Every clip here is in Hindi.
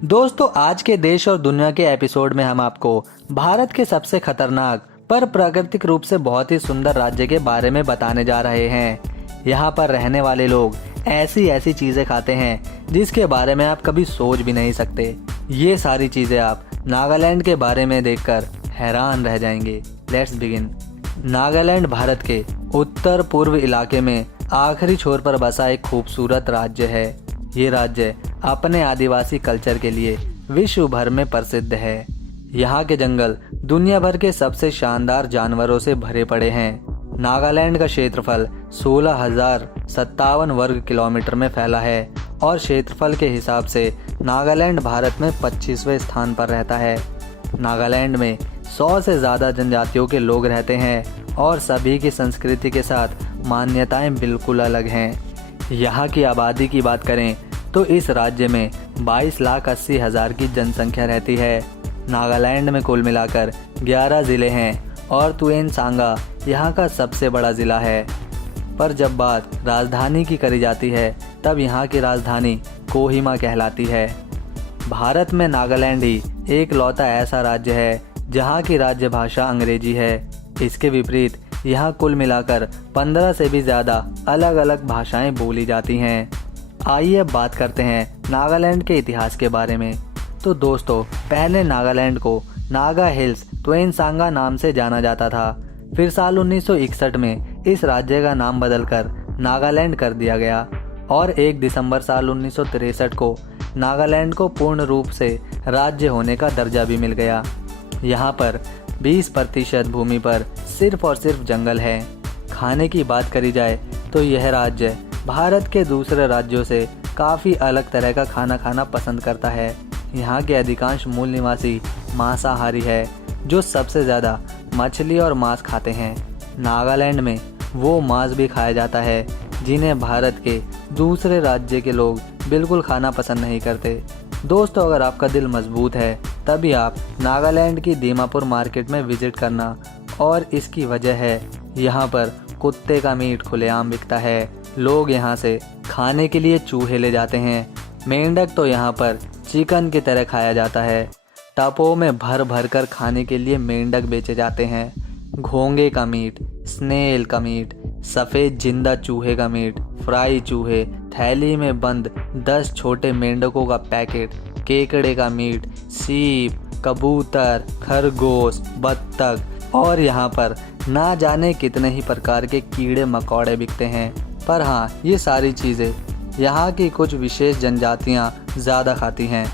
दोस्तों, आज के देश और दुनिया के एपिसोड में हम आपको भारत के सबसे खतरनाक पर प्राकृतिक रूप से बहुत ही सुंदर राज्य के बारे में बताने जा रहे हैं। यहाँ पर रहने वाले लोग ऐसी ऐसी चीजें खाते हैं जिसके बारे में आप कभी सोच भी नहीं सकते। ये सारी चीजें आप नागालैंड के बारे में देखकर हैरान रह जाएंगे। Let's begin. नागालैंड भारत के उत्तर पूर्व इलाके में आखिरी छोर पर बसा एक खूबसूरत राज्य है। ये राज्य अपने आदिवासी कल्चर के लिए विश्व भर में प्रसिद्ध है। यहाँ के जंगल दुनिया भर के सबसे शानदार जानवरों से भरे पड़े हैं। नागालैंड का क्षेत्रफल 16,057 वर्ग किलोमीटर में फैला है और क्षेत्रफल के हिसाब से नागालैंड भारत में 25वें स्थान पर रहता है। नागालैंड में 100 से ज़्यादा जनजातियों के लोग रहते हैं और सभी की संस्कृति के साथ मान्यताएं बिल्कुल अलग हैं। यहाँ की आबादी की बात करें तो इस राज्य में 22,80,000 की जनसंख्या रहती है। नागालैंड में कुल मिलाकर 11 ज़िले हैं और तुएन सांगा यहाँ का सबसे बड़ा ज़िला है। पर जब बात राजधानी की करी जाती है तब यहाँ की राजधानी कोहिमा कहलाती है। भारत में नागालैंड ही एक लौता ऐसा राज्य है जहाँ की राज्य भाषा अंग्रेजी है। इसके विपरीत यहाँ कुल मिलाकर 15 से भी ज़्यादा अलग अलग भाषाएं बोली जाती हैं। आइए अब बात करते हैं नागालैंड के इतिहास के बारे में। तो दोस्तों, पहले नागालैंड को नागा हिल्स तुएन सांगा नाम से जाना जाता था। फिर साल 1961 में इस राज्य का नाम बदलकर नागालैंड कर दिया गया और 1 दिसंबर साल 1963 को नागालैंड को पूर्ण रूप से राज्य होने का दर्जा भी मिल गया। यहाँ पर 20% भूमि पर सिर्फ और सिर्फ जंगल है। खाने की बात करी जाए तो यह राज्य भारत के दूसरे राज्यों से काफ़ी अलग तरह का खाना खाना पसंद करता है। यहाँ के अधिकांश मूल निवासी मांसाहारी है जो सबसे ज़्यादा मछली और मांस खाते हैं। नागालैंड में वो मांस भी खाया जाता है जिन्हें भारत के दूसरे राज्य के लोग बिल्कुल खाना पसंद नहीं करते। दोस्तों, अगर आपका दिल मजबूत है तभी आप नागालैंड की दीमापुर मार्केट में विजिट करना। और इसकी वजह है यहाँ पर कुत्ते का मीट खुलेआम बिकता है। लोग यहाँ से खाने के लिए चूहे ले जाते हैं। मेंढक तो यहाँ पर चिकन की तरह खाया जाता है। टपों में भर भर कर खाने के लिए मेंढक बेचे जाते हैं। घोंगे का मीट, स्नेल का मीट, सफ़ेद जिंदा चूहे का मीट, फ्राई चूहे, थैली में बंद 10 छोटे मेंढकों का पैकेट, केकड़े का मीट, सीप, कबूतर, खरगोश, बत्तख और यहाँ पर ना जाने कितने ही प्रकार के कीड़े मकोड़े बिकते हैं। पर हाँ, ये सारी चीज़ें यहाँ की कुछ विशेष जनजातियाँ ज़्यादा खाती हैं।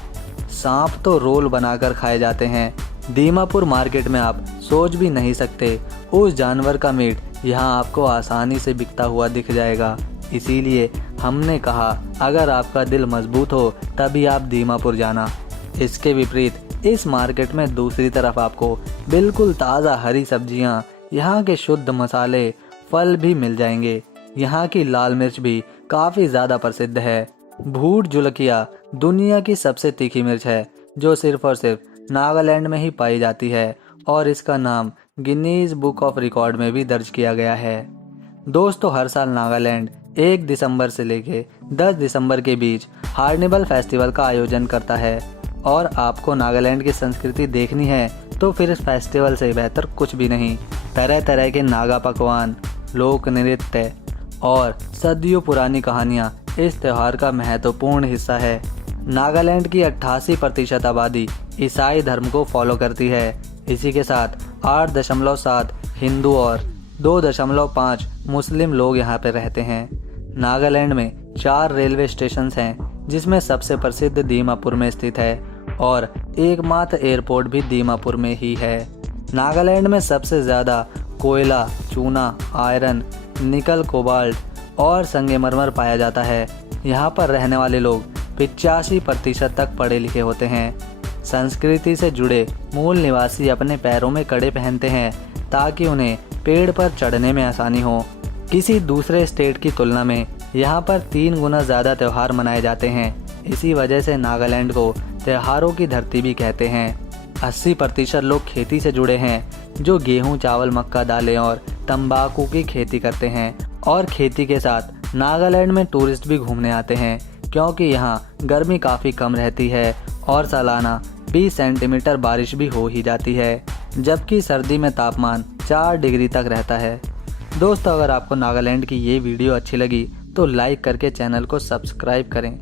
सांप तो रोल बनाकर खाए जाते हैं। दीमापुर मार्केट में आप सोच भी नहीं सकते उस जानवर का मीट यहाँ आपको आसानी से बिकता हुआ दिख जाएगा। इसीलिए हमने कहा अगर आपका दिल मजबूत हो तभी आप दीमापुर जाना। इसके विपरीत इस मार्केट में दूसरी तरफ आपको बिल्कुल ताज़ा हरी सब्जियाँ, यहाँ के शुद्ध मसाले, फल भी मिल जाएंगे। यहाँ की लाल मिर्च भी काफ़ी ज़्यादा प्रसिद्ध है। भूट जुलकिया दुनिया की सबसे तीखी मिर्च है जो सिर्फ और सिर्फ नागालैंड में ही पाई जाती है और इसका नाम गिनीज बुक ऑफ रिकॉर्ड में भी दर्ज किया गया है। दोस्तों, हर साल नागालैंड 1 दिसंबर से लेके 10 दिसंबर के बीच हार्निवल फेस्टिवल का आयोजन करता है। और आपको नागालैंड की संस्कृति देखनी है तो फिर इस फेस्टिवल से बेहतर कुछ भी नहीं। तरह तरह के नागा पकवान, लोक नृत्य और सदियों पुरानी कहानियाँ इस त्यौहार का महत्वपूर्ण हिस्सा है। नागालैंड की 88% आबादी ईसाई धर्म को फॉलो करती है। इसी के साथ 8.7 हिंदू और 2.5 मुस्लिम लोग यहाँ पर रहते हैं। नागालैंड में 4 रेलवे स्टेशन हैं जिसमें सबसे प्रसिद्ध दीमापुर में स्थित है और एकमात्र एयरपोर्ट भी दीमापुर में ही है। नागालैंड में सबसे ज़्यादा कोयला, चूना, आयरन, निकल, कोबाल्ट और संगमरमर पाया जाता है। यहाँ पर रहने वाले लोग 85% तक पढ़े लिखे होते हैं। संस्कृति से जुड़े मूल निवासी अपने पैरों में कड़े पहनते हैं ताकि उन्हें पेड़ पर चढ़ने में आसानी हो। किसी दूसरे स्टेट की तुलना में यहाँ पर 3 गुना ज़्यादा त्यौहार मनाए जाते हैं। इसी वजह से नागालैंड को त्योहारों की धरती भी कहते हैं। 80% लोग खेती से जुड़े हैं जो गेहूं, चावल, मक्का, दालें और तंबाकू की खेती करते हैं। और खेती के साथ नागालैंड में टूरिस्ट भी घूमने आते हैं क्योंकि यहाँ गर्मी काफ़ी कम रहती है और सालाना 20 सेंटीमीटर बारिश भी हो ही जाती है, जबकि सर्दी में तापमान 4 डिग्री तक रहता है। दोस्तों, अगर आपको नागालैंड की ये वीडियो अच्छी लगी तो लाइक करके चैनल को सब्सक्राइब करें।